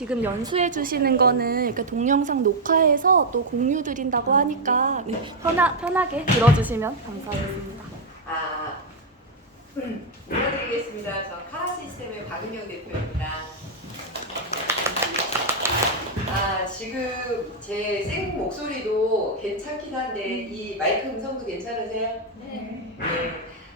지금 연수해 주시는 거는 이렇게 동영상 녹화해서 또 공유 드린다고 하니까 네, 편하게 들어주시면 감사하겠습니다. 인사드리겠습니다. 저 카라시스템의 박은영 대표입니다. 지금 제 생 목소리도 괜찮긴 한데 이 마이크 음성도 괜찮으세요? 네. 네.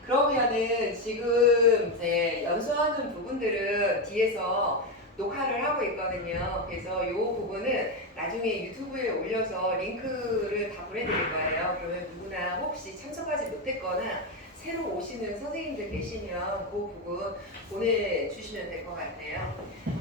그러면은 지금 제 연수하는 부분들은 뒤에서 녹화를 하고 있거든요. 그래서 이 부분은 나중에 유튜브에 올려서 링크를 다 보내드릴 거예요. 그러면 누구나 혹시 참석하지 못했거나 새로 오시는 선생님들 계시면 그 부분 보내주시면 될 것 같아요.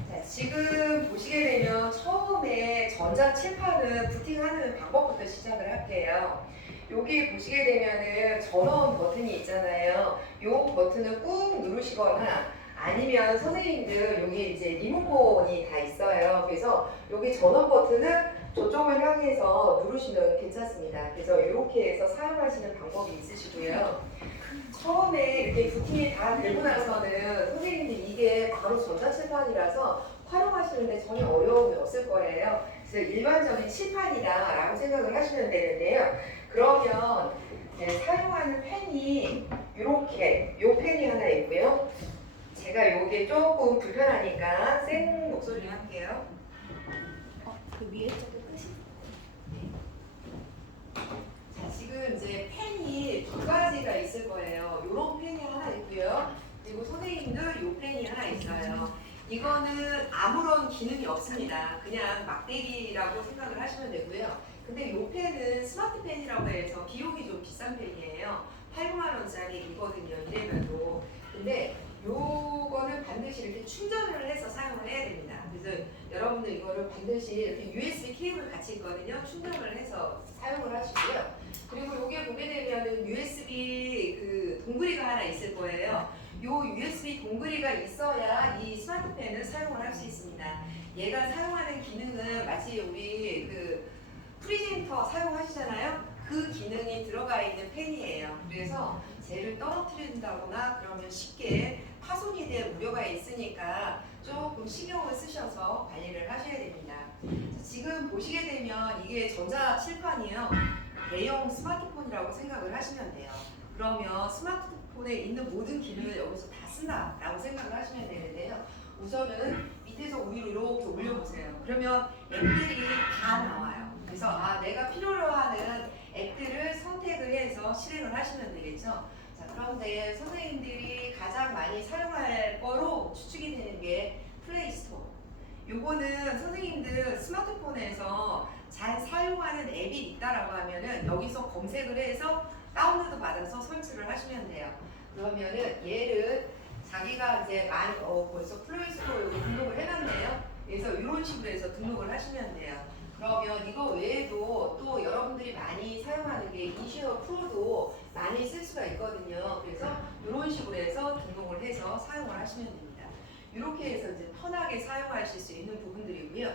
자, 지금 보시게 되면 처음에 전자 칠판은 부팅하는 방법부터 시작을 할게요. 여기 보시게 되면은 전원 버튼이 있잖아요. 이 버튼을 꾹 누르시거나 아니면 선생님들 여기 이제 리모컨이 다 있어요. 그래서 여기 전원 버튼을 저쪽을 향해서 누르시면 괜찮습니다. 그래서 이렇게 해서 사용하시는 방법이 있으시고요. 처음에 이렇게 부팅이 다 되고 나서는 선생님들이 이게 바로 전자칠판이라서 활용하시는데 전혀 어려움이 없을 거예요. 그래서 일반적인 칠판이다라고 생각을 하시면 되는데요. 그러면 사용하는 펜이 이렇게 요 펜이 하나 있고요. 제가 요게 조금 불편하니까 생 목소리로 할게요. 그 위에 쪽에 끝이. 자, 지금 이제 펜이 두 가지가 있을 거예요. 요런 펜이 하나 있고요. 그리고 선생님들 요 펜이 하나 있어요. 이거는 아무런 기능이 없습니다. 그냥 막대기라고 생각을 하시면 되고요. 근데 요 펜은 스마트 펜이라고 해서 비용이 좀 비싼 펜이에요. 8만 원짜리이거든요. 이래봬도. 근데 요거는 반드시 이렇게 충전을 해서 사용을 해야 됩니다. 그래서 여러분들 이거를 반드시 이렇게 USB 케이블 같이 있거든요. 충전을 해서 사용을 하시고요. 그리고 여기에 보게 되면은 USB 그 동그리가 하나 있을 거예요. 요 USB 동그리가 있어야 이 스마트펜을 사용을 할 수 있습니다. 얘가 사용하는 기능은 마치 우리 그 프리젠터 사용하시잖아요. 그 기능이 들어가 있는 펜이에요. 그래서 쟤를 떨어뜨린다거나 그러면 쉽게 파손이 될 우려가 있으니까 조금 신경을 쓰셔서 관리를 하셔야 됩니다. 지금 보시게 되면 이게 전자칠판이에요. 대형 스마트폰이라고 생각을 하시면 돼요. 그러면 스마트폰에 있는 모든 기능을 여기서 다 쓴다라고 생각을 하시면 되는데요. 우선은 밑에서 위로 이렇게 올려보세요. 그러면 앱들이 다 나와요. 그래서 내가 필요로 하는 앱들을 선택을 해서 실행을 하시면 되겠죠. 자, 그런데 선생님들이 가장 많이 사용할 거로 추측이 되는 게 플레이스토어. 요거는 선생님들 스마트폰에서 잘 사용하는 앱이 있다라고 하면은 여기서 검색을 해서 다운로드 받아서 설치를 하시면 돼요. 그러면은 얘를 자기가 이제 많이 벌써 플레이스토어에 등록을 해놨네요. 그래서 이런 식으로 해서 등록을 하시면 돼요. 그러면 이거 외에도 또 여러분들이 많이 사용하는 게 이시어 프로도 많이 쓸 수가 있거든요. 그래서 이런 식으로 해서 등록을 해서 사용을 하시면 됩니다. 이렇게 해서 이제 편하게 사용하실 수 있는 부분들이고요.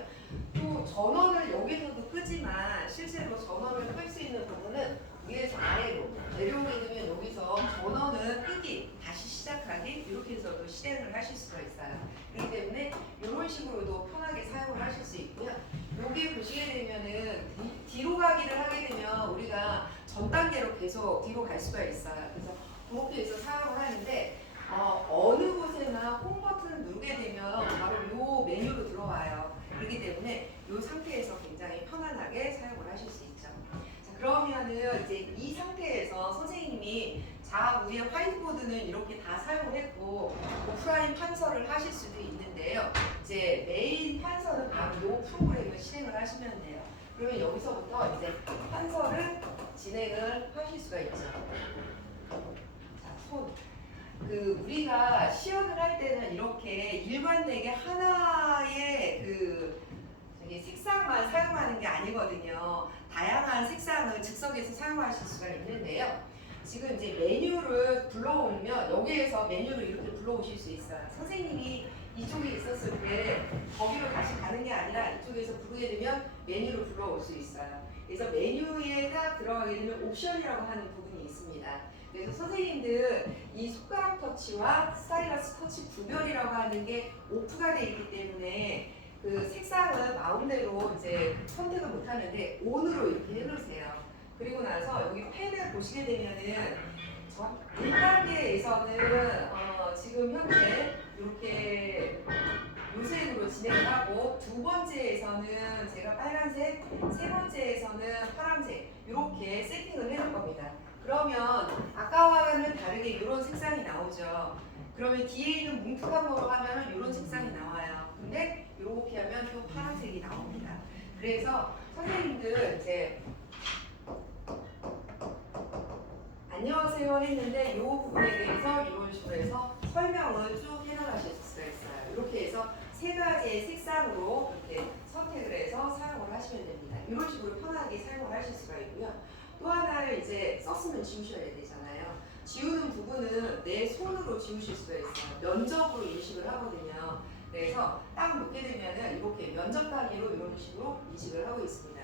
또 전원을 여기서도 끄지만 실제로 전원을 끌 수 있는 부분은 위에서 아래로 내려오게 되면 여기서 전원을 끄기, 다시 시작하기 이렇게 해서도 실행을 하실 수가 있어요. 그렇기 때문에 이런 식으로도 편하게 사용을 하실 수 있고요. 여기 보시게 되면은 뒤로 가기를 하게 되면 우리가 전 단계로 계속 뒤로 갈 수가 있어요. 그래서 그렇게 해서 사용을 하는데 어느 곳에나 홈 버튼을 누르게 되면 바로 이 메뉴로 들어와요. 그렇기 때문에 이 상태에서 굉장히 편안하게 사용을 하실 수 있죠. 자, 그러면은 이제 이 상태에서 선생님이 우리의 화이트보드는 이렇게 다 사용을 했고 오프라인 판서를 하실 수도 있는데요. 이제 메인 판서는 바로 이 프로그램을 실행을 하시면 돼요. 그러면 여기서부터 이제 판서를 진행을 하실 수가 있죠. 자, 손. 우리가 시연을 할 때는 이렇게 일관되게 하나의 색상만 사용하는 게 아니거든요. 다양한 색상을 즉석에서 사용하실 수가 있는데요. 지금 이제 메뉴를 불러오면 여기에서 메뉴를 이렇게 불러오실 수 있어요. 선생님이 이쪽에 있었을 때 거기로 다시 가는 게 아니라 이쪽에서 부르게 되면 메뉴를 불러올 수 있어요. 그래서 메뉴에 딱 들어가게 되면 옵션이라고 하는 부분이 있습니다. 그래서 선생님들 이 손가락 터치와 스타일러스 터치 구별이라고 하는 게 오프가 되어 있기 때문에 그 색상은 마음대로 이제 선택을 못 하는데 온으로 이렇게 해놓으세요. 그리고 나서 여기 펜을 보시게 되면은 1단계에서는 지금 현재 이렇게 요색으로 진행을 하고 두 번째에서는 제가 빨간색, 세 번째에서는 파란색 이렇게 세팅을 해놓을 겁니다. 그러면 아까와는 다르게 이런 색상이 나오죠. 그러면 뒤에 있는 뭉툭한 거로 하면 이런 색상이 나와요. 근데 이렇게 하면 또 파란색이 나옵니다. 그래서 선생님들 이제 안녕하세요 했는데 이 부분에 대해서 이런 식으로 해서 설명을 쭉 해나가실 수가 있어요. 이렇게 해서 세 가지의 색상으로 이렇게 선택을 해서 사용을 하시면 됩니다. 이런 식으로 편하게 사용을 하실 수가 있고요. 또 하나를 이제 썼으면 지우셔야 되잖아요. 지우는 부분은 내 손으로 지우실 수가 있어요. 면적으로 인식을 하거든요. 그래서 딱 놓게 되면은 이렇게 면적 단위로 이런 식으로 인식을 하고 있습니다.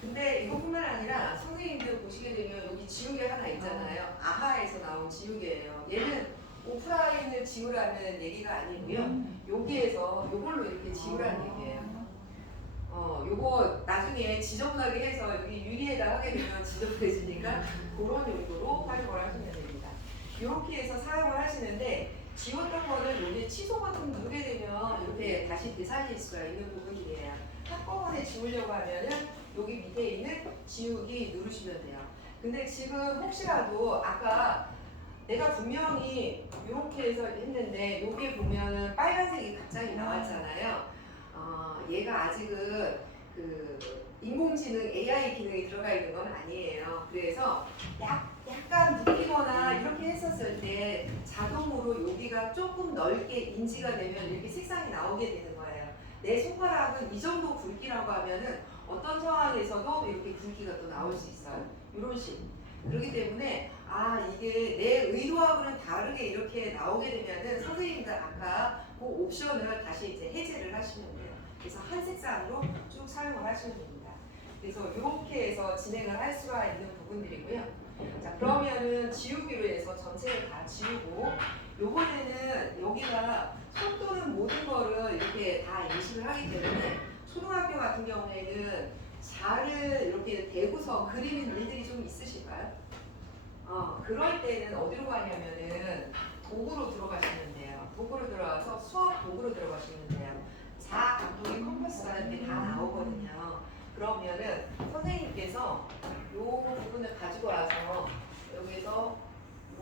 근데 이것뿐만 아니라 선생님들 보시게 되면 여기 지우개 하나 있잖아요. 아하에서 나온 지우개예요. 얘는 오프라인을 지우라는 얘기가 아니고요. 여기에서 요걸로 이렇게 지우라는 얘기예요. 요거 나중에 지저분하게 해서 여기 유리에다 하게 되면 지저분해지니까 그런 용도로 활용을 하시면 됩니다. 이렇게 해서 사용을 하시는데 지웠던 거는 여기 취소 버튼 누르게 되면 이렇게 다시 되살릴 수가 있는 부분이에요. 한꺼번에 지우려고 하면은 여기 밑에 있는 지우기 누르시면 돼요. 근데 지금 혹시라도 아까 내가 분명히 이렇게 해서 했는데 여기에 보면은 빨간색이 갑자기 나왔잖아요. 얘가 아직은 그 인공지능 AI 기능이 들어가 있는 건 아니에요. 그래서 약간 눕히거나 이렇게 했었을 때 자동으로 여기가 조금 넓게 인지가 되면 이렇게 색상이 나오게 되는 거예요. 내 손가락은 이 정도 굵기라고 하면은 어떤 상황에서도 이렇게 굵기가 또 나올 수 있어요. 이런 식. 그렇기 때문에 이게 내 의도하고는 다르게 이렇게 나오게 되면은 선생님들 아까 그 옵션을 다시 이제 해제를 하시면 돼요. 그래서 한 색상으로 쭉 사용을 하시면 됩니다. 그래서 이렇게 해서 진행을 할 수가 있는 부분들이고요. 자, 그러면은 지우기로 해서 전체를 다 지우고 요번에는 여기가 속도는 모든 거를 이렇게 다 인식을 하기 때문에 초등학교 같은 경우에는 자를 이렇게 대고서 그리는 일들이 좀 있으실까요? 그럴 때는 어디로 가냐면은 도구로 들어가시면 돼요. 도구로 들어가서 수학 도구로 들어가시면 돼요. 자, 각도의 컴퍼스가 이렇게 다 나오거든요. 그러면은 선생님께서 이 부분을 가지고 와서 여기서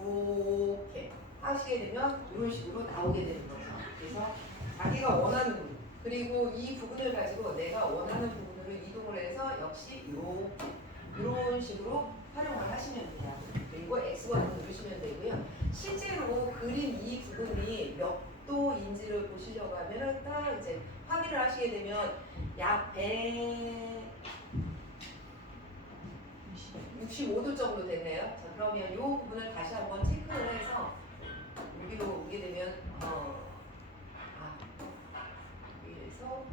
이렇게 하시게 되면 이런 식으로 나오게 되는 거죠. 그래서 자기가 원하는 부분, 그리고 이 부분을 가지고 내가 원하는 부분으로 이동을 해서 역시 이런 식으로 활용을 하시면 돼요. 그리고 X1 누르시면 되고요. 실제로 그린 이 부분이 몇 도인지를 보시려고 하면은 딱 이제 확인을 하시게 되면 약 165도 정도 됐네요. 자, 그러면 이 부분을 다시 한번 체크를 해서 여기로 오게 되면 여기에서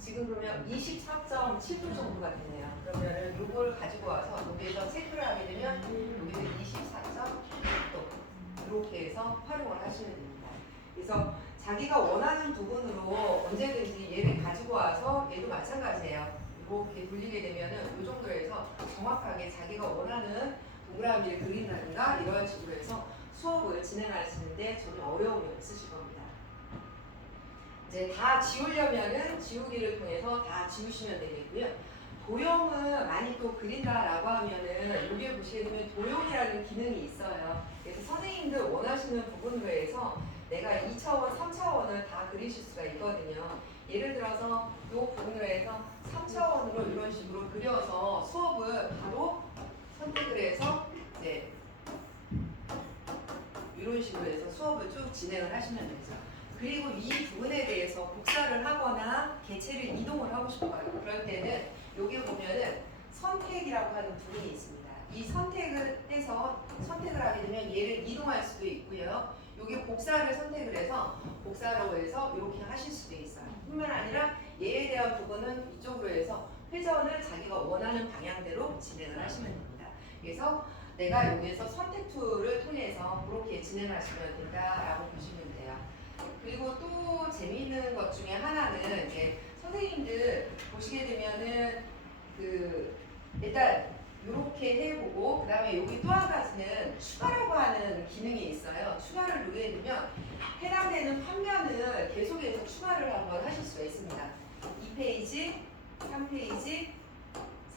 지금 그러면 24.7도 정도가 됐네요. 그러면은 요걸 가지고 와서 여기에서 체크를 하게 되면 여기서 24.6도 이렇게 해서 활용을 하시면 됩니다. 그래서 자기가 원하는 부분으로 언제든지 얘를 가지고 와서 얘도 마찬가지예요. 이렇게 돌리게 되면은 이 정도로 해서 정확하게 자기가 원하는 동그라미를 그린다든가 이런 식으로 해서 수업을 진행하시는데 전혀 어려움이 없으실 겁니다. 이제 다 지우려면은 지우기를 통해서 다 지우시면 되겠고요. 도형을 많이 또 그린다라고 하면은 여기에 보시게 되면 도형이라는 기능이 있어요. 그래서 선생님들 원하시는 부분으로 해서 내가 2차원, 3차원을 다 그리실 수가 있거든요. 예를 들어서 이 부분으로 해서 3차원으로 이런 식으로 그려서 수업을 바로 선택을 해서 이제 이런 식으로 해서 수업을 쭉 진행을 하시면 되죠. 그리고 이 부분에 대해서 복사를 하거나 개체를 이동을 하고 싶어요. 그럴 때는 여기 보면은 선택이라고 하는 부분이 있습니다. 이 선택을 해서 선택을 하게 되면 얘를 이동할 수도 있고요. 여기 복사를 선택을 해서 복사라고 해서 이렇게 하실 수도 있어요. 뿐만 아니라 얘에 대한 부분은 이쪽으로 해서 회전을 자기가 원하는 방향대로 진행을 하시면 됩니다. 그래서 내가 여기에서 선택 툴을 통해서 그렇게 진행하시면 된다라고 보시면 돼요. 그리고 또 재미있는 것 중에 하나는 이제 선생님들 보시게 되면은 그 일단 이렇게 해보고 그 다음에 여기 또 한 가지는 추가라고 하는 기능이 있어요. 추가를 누르게 되면 해당되는 화면을 계속해서 추가를 한번 하실 수가 있습니다. 2페이지, 3페이지,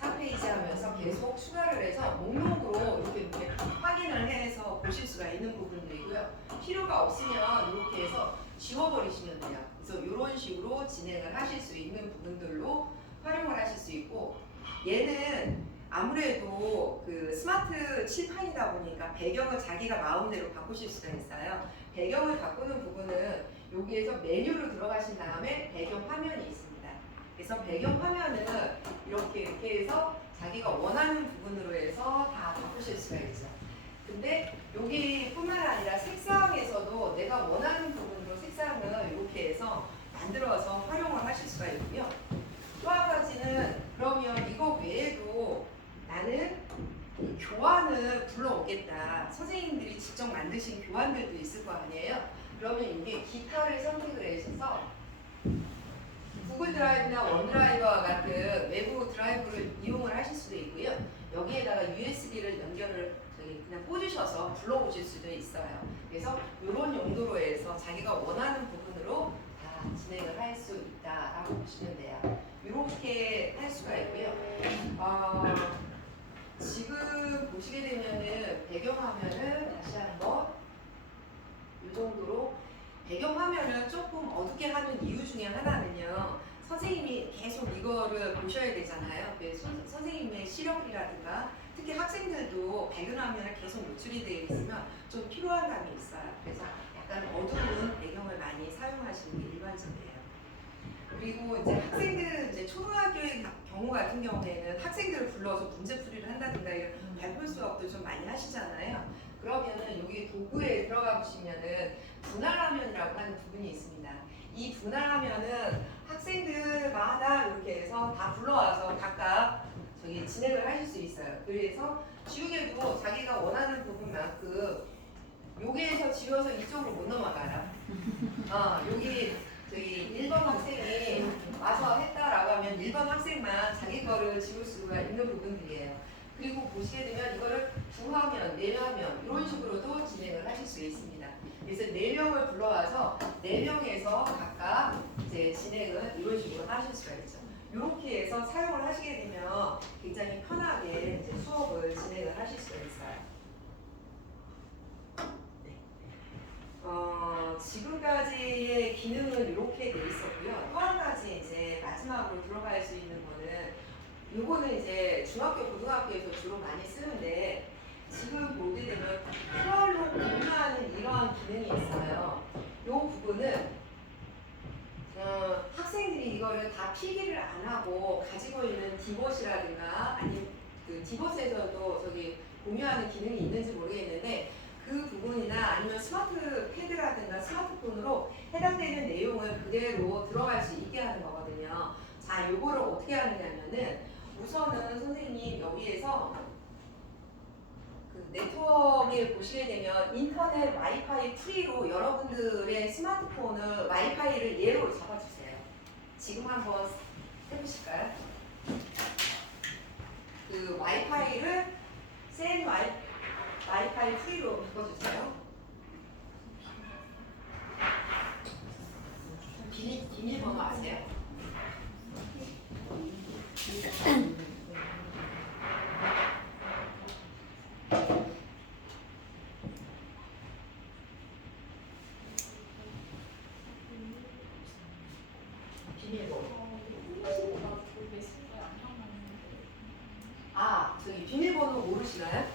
4페이지 하면서 계속 추가를 해서 목록으로 이렇게 확인을 해서 보실 수가 있는 부분들이고요. 필요가 없으면 이렇게 해서 지워버리시면 돼요. 그래서 이런 식으로 진행을 하실 수 있는 부분들로 활용을 하실 수 있고, 얘는 아무래도 그 스마트 칠판이다 보니까 배경을 자기가 마음대로 바꾸실 수가 있어요. 배경을 바꾸는 부분은 여기에서 메뉴로 들어가신 다음에 배경 화면이 있습니다. 그래서 배경 화면은 이렇게 해서 자기가 원하는 부분으로 해서 다 바꾸실 수가 있죠. 근데 여기뿐만 아니라 색상에서도 내가 원하는 부분으로 색상을 이렇게 해서 만들어서 활용을 하실 수가 있고요. 또 한 가지는 그러면 이거 외에도 나는 교환을 불러오겠다. 선생님들이 직접 만드신 교환들도 있을 거 아니에요. 그러면 이게 기타를 선택을 해주셔서 구글 드라이브나 원드라이브와 같은 외부 드라이브를 이용을 하실 수도 있고요. 여기에다가 USB를 연결을 그냥 꽂으셔서 불러오실 수도 있어요. 그래서 이런 용도로 해서 자기가 원하는 부분으로 다 진행을 할 수 있다라고 보시면 돼요. 이렇게 할 수가 있고요. 지금 보시게 되면은 배경화면을 다시 한번 이 정도로, 배경화면을 조금 어둡게 하는 이유 중에 하나는요, 선생님이 계속 이거를 보셔야 되잖아요. 선생님의 시력이라든가 특히 학생들도 배경화면에 계속 노출이 되어 있으면 좀 피로한 감이 있어요. 그래서 약간 어두운 배경을 많이 사용하시는 게 일반적이에요. 그리고 이제 학생들, 이제 초등학교의 경우 같은 경우에는 학생들을 불러서 문제풀이를 한다든가 이런 발표 수업도 좀 많이 하시잖아요. 그러면은 여기 도구에 들어가 보시면은 분할화면이라고 하는 부분이 있습니다. 이 분할화면은 학생들마다 이렇게 해서 다 불러와서 각각 저기 진행을 하실 수 있어요. 그래서 지우개도 자기가 원하는 부분만큼 여기에서 지워서 이쪽으로 못 넘어가요. 여기 저기 1번 학생이 와서 했다라고 하면 1번 학생만 자기 거를 지울 수가 있는 부분들이에요. 그리고 보시게 되면 이거를 2화면, 4화면 이런 식으로도 진행을 하실 수 있습니다. 그래서 4명을 불러와서 4명에서 각각 이제 진행을 이런 식으로 하실 수가 있죠. 이렇게 해서 사용을 하시게 되면 굉장히 편하게 이제 수업을 진행을 하실 수가 있어요. 지금까지의 기능은 이렇게 돼 있었고요. 또 한 가지 이제 마지막으로 들어갈 수 있는 거는, 이거는 이제 중학교, 고등학교에서 주로 많이 쓰는데, 지금 보게 되면 QR로 공유하는 이러한 기능이 있어요. 이 부분은 학생들이 이거를 다 필기를 안 하고 가지고 있는 디봇이라든가 아니면 그 디봇에서도 저기 공유하는 기능이 있는지 모르겠는데, 그 부분이나 아니면 스마트 패드라든가 스마트폰으로 해당되는 내용을 그대로 들어갈 수 있게 하는 거거든요. 자, 요거를 어떻게 하느냐면은 우선은 선생님 여기에서 그 네트워크에 보시게 되면 인터넷 와이파이 프리로 여러분들의 스마트폰을 와이파이를 예로 잡아주세요. 지금 한번 해보실까요? 그 와이파이를 센 와이파이 프리로 바꿔주세요. 비밀번호 아세요? 비밀번호. 저기 비밀번호 모르시나요?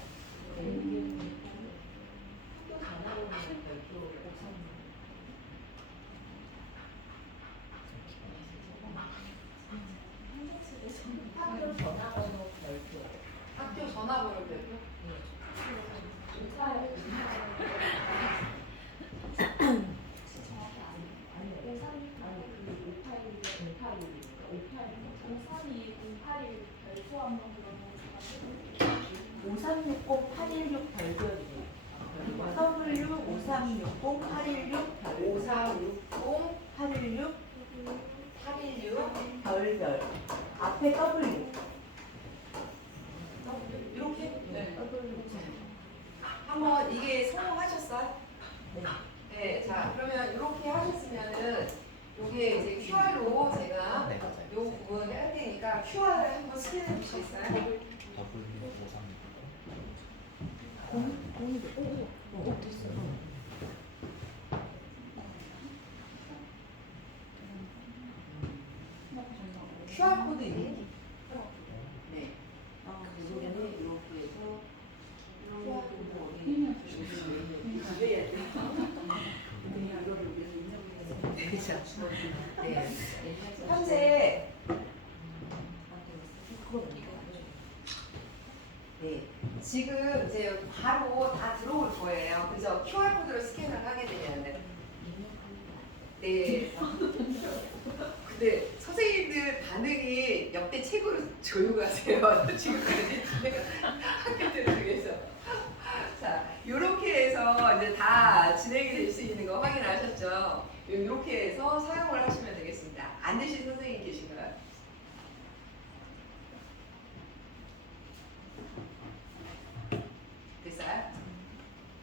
학교 전화번호 별표? W 5360 816 별표. 5360 816 816 별별 앞에 W 이렇게 한번 이게 성공하셨어요? 네. 자 그러면 이렇게 하셨으면은 요게 이제 QR로 제가 네, 맞아요. 요 부분 할 테니까 QR을 한번 스캔해 주시겠어요? QR 코드 있니? 네. 그러면은 이렇게 해서 QR 코드 어디 주시면 그렇죠. 네. 현재 네. 지금 이제 바로 다 들어올 거예요. 그죠? QR 코드로 스캔을 하게 되면은 네. 근데 선생님들 반응이 역대 최고로 조용하세요. 지금까지 학교들을 위해서. 자, 이렇게 해서 이제 다 진행이 될 수 있는 거 확인하셨죠? 이렇게 해서 사용을 하시면 되겠습니다. 안 되신 선생님 계신가요? 됐어요?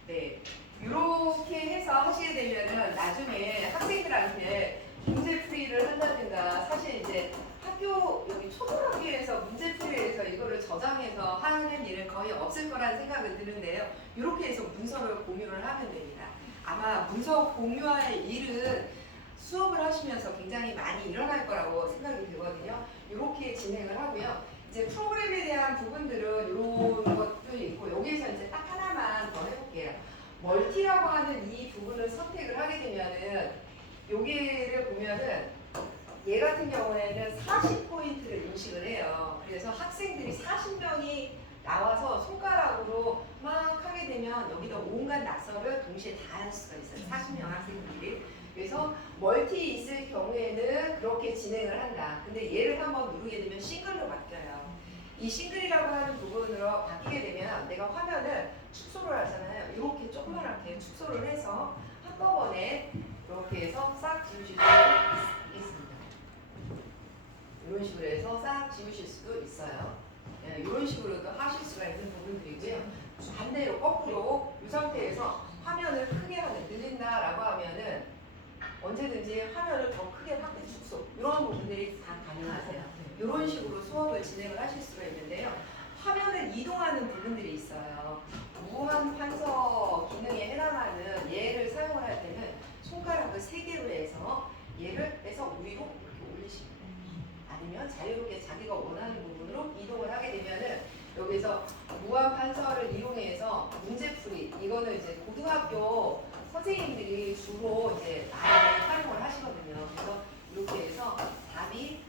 네. 이렇게 해서 하시게 되면은 나중에 학생들한테 문제풀이를 한다든가 사실 이제 학교 여기 초등학교에서 문제풀이에서 이거를 저장해서 하는 일은 거의 없을 거라는 생각이 드는데요. 이렇게 해서 문서를 공유를 하면 됩니다. 아마 문서 공유할 일은 수업을 하시면서 굉장히 많이 일어날 거라고 생각이 들거든요. 이렇게 진행을 하고요. 이제 프로그램에 대한 부분들은 이런 것들이 있고 여기에서 이제 딱 하나만 더 해볼게요. 멀티라고 하는 이 부분을 선택을 하게 되면은 여기를 보면은 얘 같은 경우에는 40포인트를 인식을 해요. 그래서 학생들이 40명이 나와서 손가락으로 막 하게 되면 여기다 온갖 낙서를 동시에 다 할 수가 있어요. 40명 학생들이. 그래서 멀티 있을 경우에는 그렇게 진행을 한다. 근데 얘를 한번 누르게 되면 싱글로 바뀌어요. 이 싱글이라고 하는 부분으로 바뀌게 되면 내가 화면을 축소를 하잖아요. 이렇게 조그맣게 축소를 해서 한꺼번에 이렇게 해서 싹 지우실 수 있습니다. 이런 식으로 해서 싹 지우실 수도 있어요. 네, 이런 식으로도 하실 수가 있는 부분들이고요. 반대로 거꾸로 이 상태에서 화면을 크게 하는 늘린다라고 하면은 언제든지 화면을 더 크게 확대 축소 이런 부분들이 다 가능하세요. 이런 식으로 수업을 진행을 하실 수가 있는데요. 화면을 이동하는 부분들이 있어요. 무한 판서 기능에 해당하는 얘를 사용을 할 때는 손가락을 3개로 해서 얘를 해서 위로 이렇게 올리시면 돼요. 아니면 자유롭게 자기가 원하는 부분으로 이동을 하게 되면은 여기서 무한 판서를 이용해서 문제풀이 이거는 이제 고등학교 선생님들이 주로 이제 많이 활용을 하시거든요. 그래서 이렇게 해서 답이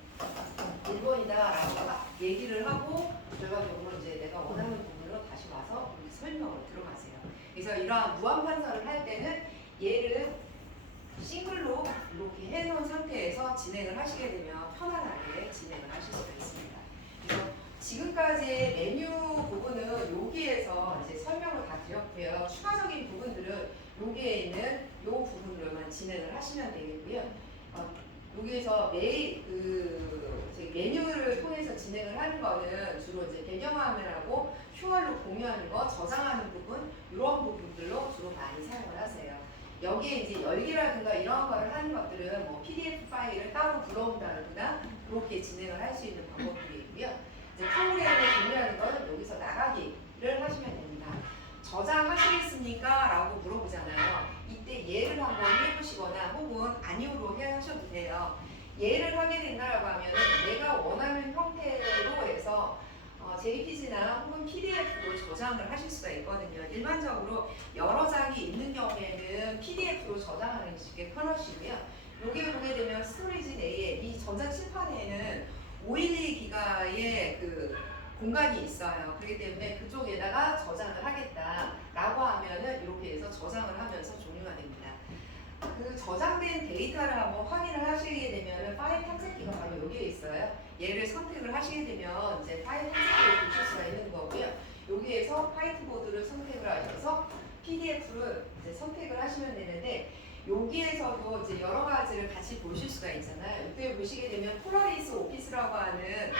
1번이다라고 얘기를 하고 결과적으로 이제 내가 원하는 부분으로 다시 와서 우리 설명을 들어가세요. 그래서 이러한 무한 판서를 할 때는 얘를 싱글로 이렇게 해놓은 상태에서 진행을 하시게 되면 편안하게 진행을 하실 수가 있습니다. 그래서 지금까지의 메뉴 부분은 여기에서 이제 설명을 다 드렸고요. 추가적인 부분들은 여기에 있는 이 부분들만 진행을 하시면 되겠고요. 여기에서 매일 메뉴를 통해서 진행을 하는 거는 주로 이제 배경화면하고 QR로 공유하는 거, 저장하는 부분 이런 부분들로 주로 많이 사용을 하세요. 여기에 이제 열기라든가 이런 거를 하는 것들은 뭐 PDF 파일을 따로 불어온다든가 그렇게 진행을 할 수 있는 방법들이 있고요. 이제 프로그램을 공유하는 건 여기서 나가기를 하시면 됩니다. 저장하시겠습니까? 라고 물어보잖아요. 이때 예를 한번 해보시거나 혹은 아니오로 하셔도 돼요. 예를 하게 된다라고 하면 내가 원하는 형태로 해서 JPG나 혹은 PDF로 저장을 하실 수가 있거든요. 일반적으로 여러 장이 있는 경우에는 PDF로 저장하는 게 편하시고요. 여기 보게 되면 스토리지 내에 이 전자칠판에는 512기가의 그 공간이 있어요. 그렇기 때문에 그쪽에다가 저장을 하겠다라고 하면은 이렇게 해서 저장을 하면서 종료가 됩니다. 그 저장된 데이터를 한번 확인을 하시게 되면은 파일 탐색기가 바로 여기에 있어요. 얘를 선택을 하시게 되면 이제 파일 탐색기를 보실 수가 있는 거고요. 여기에서 화이트보드를 선택을 하셔서 PDF를 이제 선택을 하시면 되는데 여기에서도 이제 여러 가지를 같이 보실 수가 있잖아요. 이때 보시게 되면 폴라리스 오피스라고 하는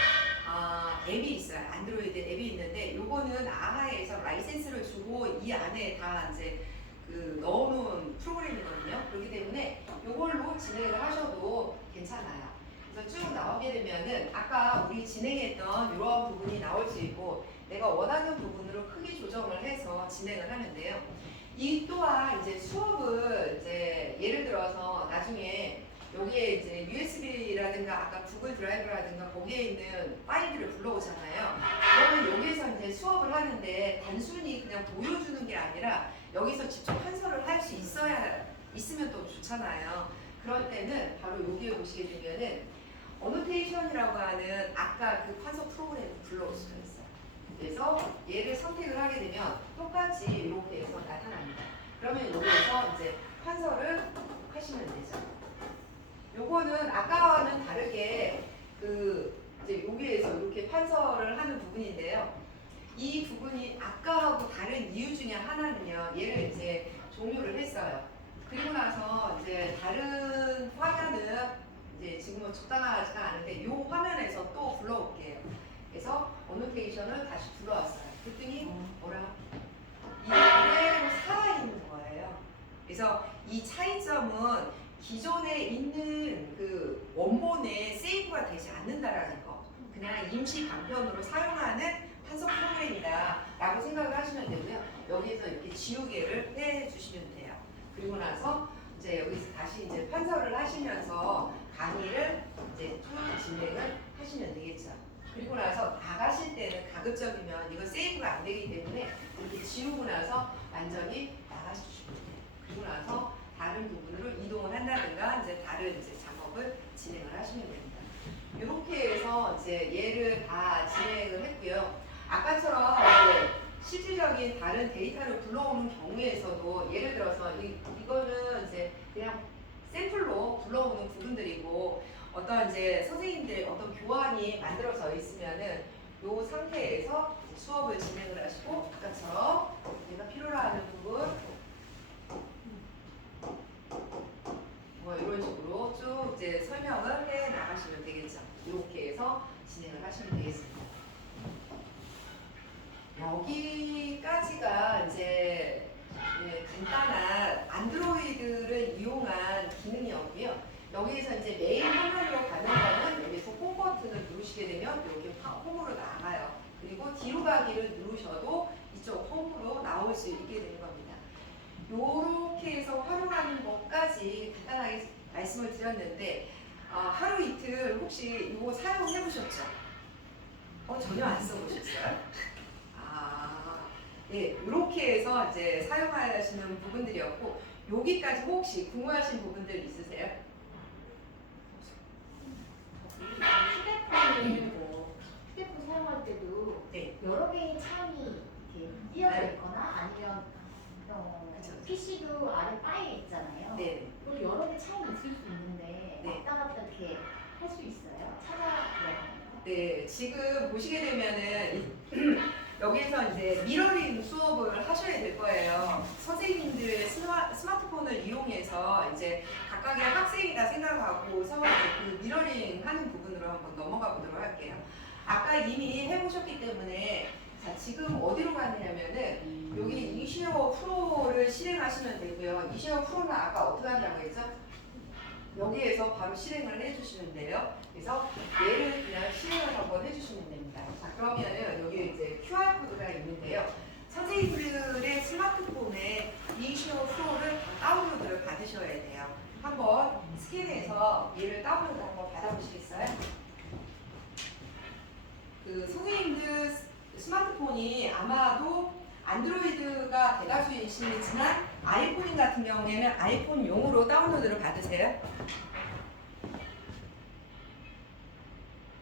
앱이 있어요. 안드로이드 앱이 있는데 요거는 아하에서 라이센스를 주고 이 안에 다 이제 그 넣어놓은 프로그램이거든요. 그렇기 때문에 요걸로 진행을 하셔도 괜찮아요. 그래서 쭉 나오게 되면은 아까 우리 진행했던 이런 부분이 나올 수 있고 내가 원하는 부분으로 크기 조정을 해서 진행을 하는데요. 이 또한 이제 수업을 이제 예를 들어서 나중에 여기에 이제 USB라든가 아까 구글 드라이브라든가 거기에 있는 파일들을 불러오잖아요. 그러면 여기에서 이제 수업을 하는데 단순히 그냥 보여주는 게 아니라 여기서 직접 판서를 할 수 있으면 또 좋잖아요. 그럴 때는 바로 여기에 보시게 되면은 어노테이션이라고 하는 아까 그 판서 프로그램을 불러올 수가 있어요. 그래서 얘를 선택을 하게 되면 똑같이 이렇게 해서 나타납니다. 그러면 여기에서 이제 판서를 하시면 되죠. 요거는 아까와는 다르게 그 이제 여기에서 이렇게 판서를 하는 부분인데요. 이 부분이 아까하고 다른 이유 중에 하나는요. 얘를 이제 종료를 했어요. 그리고 나서 이제 다른 화면은 이제 지금은 적당하지가 않은데 이 화면에서 또 불러올게요. 그래서 어노테이션을 다시 불러왔어요. 그랬더니 뭐라? 이 그대로 살아있는 거예요. 그래서 이 차이점은 기존에 있는 그 원본에 세이브가 되지 않는다라는 거. 그냥 임시 간편으로 사용하는 판서 프로그램이다 라고 생각을 하시면 되고요. 여기에서 이렇게 지우개를 해주시면 돼요. 그리고 나서 이제 여기서 다시 이제 판서를 하시면서 강의를 이제 쭉 진행을 하시면 되겠죠. 그리고 나서 나가실 때는 가급적이면 이거 세이브가 안 되기 때문에 이렇게 지우고 나서 완전히 나가주시면 돼요. 그리고 나서 다른 부분으로 이동을 한다든가 이제 다른 이제 작업을 진행을 하시면 됩니다. 이렇게 해서 이제 얘를 다 진행을 했고요. 아까처럼 이제 실질적인 다른 데이터를 불러오는 경우에서도 예를 들어서 이거는 이제 그냥 샘플로 불러오는 부분들이고 어떤 이제 선생님들의 어떤 교환이 만들어져 있으면은 이 상태에서 수업을 진행을 하시고 아까처럼 내가 필요로 하는 부분 뭐 이런 식으로 쭉 이제 설명을 해 나가시면 되겠죠. 이렇게 해서 진행을 하시면 되겠습니다. 여기까지가 이제 간단한 안드로이드를 이용한 기능이었고요. 여기에서 이제 메인 화면으로 가는 거는 여기서 홈 버튼을 누르시게 되면 이렇게 홈으로 나가요. 그리고 뒤로 가기를 누르셔도 이쪽 홈으로 나올 수 있게 되는 겁니다. 이렇게 해서 활용하는 것까지 간단하게 말씀을 드렸는데 하루 이틀 혹시 이거 사용해 보셨죠? 전혀 안 써보셨어요? 네, 이렇게 해서 이제 사용하시는 부분들이었고 여기까지 혹시 궁금하신 부분들 있으세요? 휴대폰 사용할 때도 네. 여러 개의 창이 이렇게 띄어져 네. 있거나 아니면 그쵸. PC도 아래 바에 있잖아요. 네. 그리고 여러 개 창이 있을 수 있는데 네. 왔다 갔다 이렇게 할 수 있어요? 찾아 네, 지금 보시게 되면은 여기에서 이제 미러링 수업을 하셔야 될 거예요. 선생님들의 스마트폰을 이용해서 이제 각각의 학생이다 생각하고서 그 미러링 하는 부분으로 한번 넘어가 보도록 할게요. 아까 이미 해보셨기 때문에 자, 지금 어디로 가냐면은 여기 이시어 프로를 실행하시면 되고요. 이시어 프로는 아까 어떻게 한다고 했죠? 여기에서 바로 실행을 해주시면 돼요. 그래서 얘를 그냥 실행을 한번 해주시면 됩니다. 자, 그러면은 여기 이제 QR코드가 있는데요. 선생님들의 스마트폰에 이시어 프로를 다운로드를 받으셔야 돼요. 한번 스캔해서 얘를 다운로드 한번 받아보시겠어요? 그 선생님들 스마트폰이 아마도 안드로이드가 대다수이시지만 아이폰 같은 경우에는 아이폰용으로 다운로드를 받으세요.